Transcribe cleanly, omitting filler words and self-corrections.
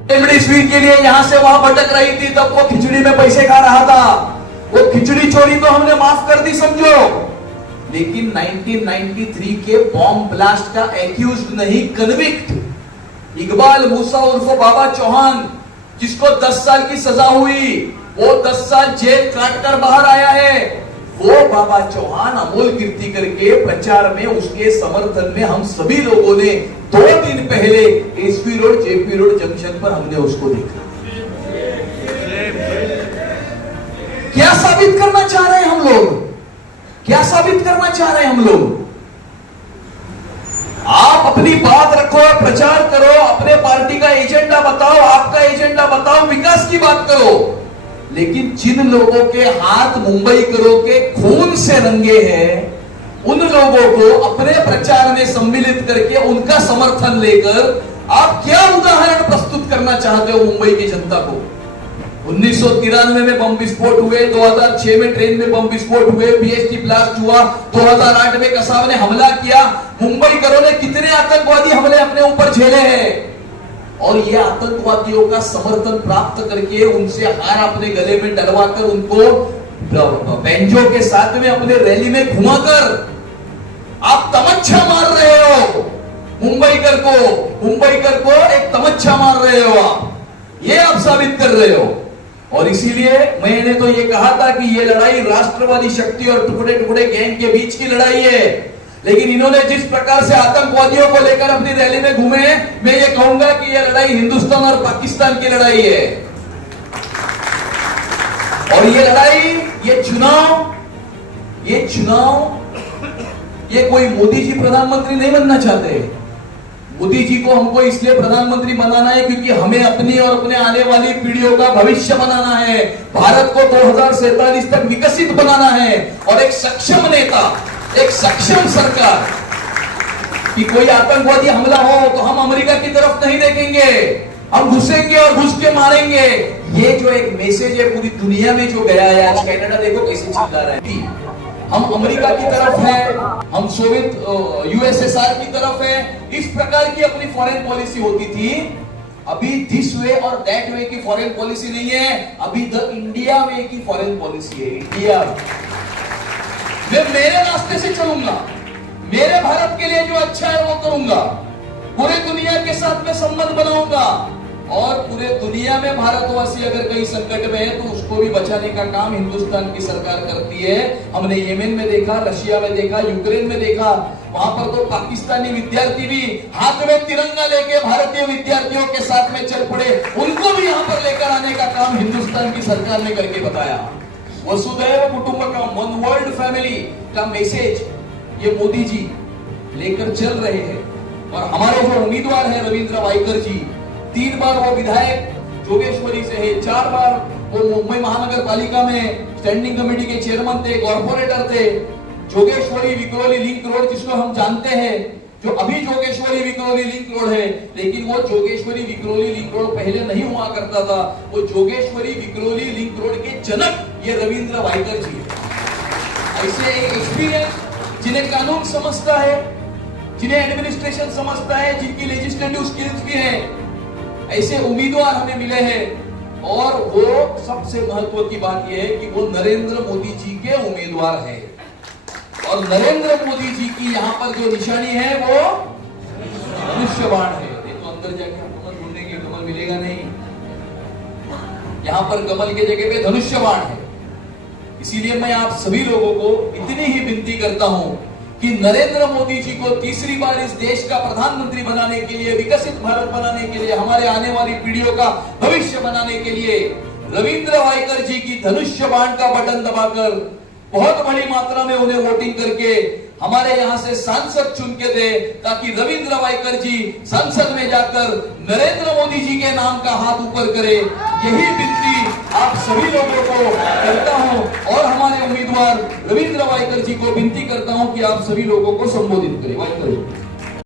Remdesivir के लिए यहां से वहां भटक रही थी, तब वो खिचड़ी में पैसे खा रहा था। वो खिचड़ी चोरी तो हमने माफ कर दी समझो, लेकिन 1993 के बॉम्ब ब्लास्ट का एक्यूज्ड नहीं, कन्विक्ट इकबाल मूसा उर्फ बाबा चौहान, जिसको 10 साल की सजा हुई, वो 10 साल जेल काट कर बाहर आया है। वो बाबा चौहान अमोल कीर्ति करके प्रचार में, उसके समर्थन में हम सभी लोगों ने 2 दिन पहले SP road JP road junction पर हमने उसको देखा। क्या साबित करना चाह रहे हैं हम लोग? क्या साबित करना चाह रहे हैं हम लोग? आप अपनी बात रखो, प्रचार करो, अपने पार्टी का एजेंडा बताओ, आपका एजेंडा बताओ, विकास की बात करो, लेकिन जिन लोगों के हाथ मुंबई करो के खून से रंगे हैं, उन लोगों को अपने प्रचार में सम्मिलित करके उनका समर्थन लेकर आप क्या उदाहरण प्रस्तुत करना चाहते हो मुंबई की जनता को? 1993 में बम विस्फोट हुए, 2006 में ट्रेन में बम विस्फोट हुए, बीएसटी ब्लास्ट हुआ, 2008 में कसाब ने हमला किया। मुंबई करो ने कितने आतंकवादी हमले अपने ऊपर झेले हैं, और ये आतंकवादियों का समर्थन प्राप्त करके उनसे हार अपने गले में डलवाकर उनको बेंजो के साथ में अपने रैली में घुमाकर आप तमच्चा मार रहे हो। मुंबईकर को एक तमच्चा मार रहे हो आप, ये आप साबित कर रहे हो। और इसीलिए मैंने तो ये कहा था कि ये लड़ाई राष्ट्रवादी शक्ति और टुकड़े टुकड़े गैंग के बीच की लड़ाई है, लेकिन इन्होंने जिस प्रकार से आतंकवादियों को लेकर अपनी रैली में घूमे, मैं ये कहूंगा कि यह लड़ाई हिंदुस्तान और पाकिस्तान की लड़ाई है। और ये लड़ाई, ये चुनाव, ये कोई मोदी जी प्रधानमंत्री नहीं बनना चाहते। मोदी जी को हमको इसलिए प्रधानमंत्री बनाना है क्योंकि हमें अपनी और अपने आने वाली पीढ़ियों का भविष्य बनाना है, भारत को 2047 तक विकसित बनाना है, और एक सक्षम नेता, एक सक्षम सरकार। कि कोई आतंकवादी हमला हो तो हम अमेरिका की तरफ नहीं देखेंगे, हम घुसेंगे और घुस के मारेंगे। ये जो एक मैसेज है पूरी दुनिया में जो गया है, आज कनाडा देखो कैसे चिल्ला रहा है, हम अमेरिका की तरफ है, हम सोवियत यूएसएसआर की तरफ है, इस प्रकार की अपनी फॉरेन पॉलिसी होती थी। अभी दिस वे और दैट वे की फॉरेन पॉलिसी नहीं है, अभी द इंडिया वे की फॉरेन पॉलिसी है। इंडिया, मैं मेरे रास्ते से चलूंगा, मेरे भारत के लिए जो अच्छा है वो करूंगा, पूरे दुनिया के साथ में संबंध बनाऊंगा, और पूरे दुनिया में भारतवासी अगर कहीं संकट में है तो उसको भी बचाने का काम हिंदुस्तान की सरकार करती है। हमने येमेन में देखा, रशिया में देखा, यूक्रेन में देखा, वहां पर तो पाकिस्तानी विद्यार्थी भी हाथ में तिरंगा लेके भारतीय विद्यार्थियों के साथ में चल पड़े, उनको भी यहाँ पर लेकर आने का काम हिंदुस्तान की सरकार ने करके बताया। वसुधैव कुटुंबकम, वन वर्ल्ड फैमिली का मैसेज ये मोदी जी लेकर चल रहे हैं। और हमारे जो उम्मीदवार है रविंद्र वाइकर जी, 3 बार वो विधायक जोगेश्वरी से है, 4 बार वो मुंबई महानगर पालिका में स्टैंडिंग कमेटी के चेयरमैन थे, कॉर्पोरेटर थे। जोगेश्वरी विक्रोली लिंक रोड जिसको हम जानते हैं, जो अभी जोगेश्वरी विक्रोली लिंक रोड है, लेकिन वो जोगेश्वरी विक्रोली लिंक रोड पहले नहीं हुआ करता था। वो जोगेश्वरी विक्रोली लिंक रोड के जनक ये रविंद्र वाइकर जी है। ऐसे एक्सपीरियंस, जिन्हें कानून समझता है, जिन्हें एडमिनिस्ट्रेशन समझता है, जिनकी लेजिस्लेटिव स्किल्स भी है, ऐसे उम्मीदवार हमें मिले हैं। और वो सबसे महत्व की बात यह है कि वो नरेंद्र मोदी जी के उम्मीदवार हैं, और नरेंद्र मोदी जी की यहाँ पर जो निशानी है वो धनुष्य बाण है। तो अंदर जाके हम कमल ढूंढेंगे, कमल मिलेगा नहीं, यहाँ पर कमल के जगह पे धनुष्य बाण है। इसीलिए मैं आप सभी लोगों को इतनी ही विनती करता हूं कि नरेंद्र मोदी जी को तीसरी बार इस देश का प्रधानमंत्री बनाने के लिए, विकसित भारत बनाने के लिए, हमारे आने वाली पीढ़ियों का भविष्य बनाने के लिए रविंद्र वाइकर जी की धनुष्य बाण का बटन दबाकर बहुत बड़ी मात्रा में उन्हें वोटिंग करके हमारे यहाँ से सांसद चुन के दे, ताकि रविंद्र वाइकर जी संसद में जाकर नरेंद्र मोदी जी के नाम का हाथ ऊपर करे। यही विनती आप सभी लोगों को करता हूं, और हमारे उम्मीदवार रविंद्र वाइकर जी को विनती करता हूं कि आप सभी लोगों को संबोधित करें। वाइकर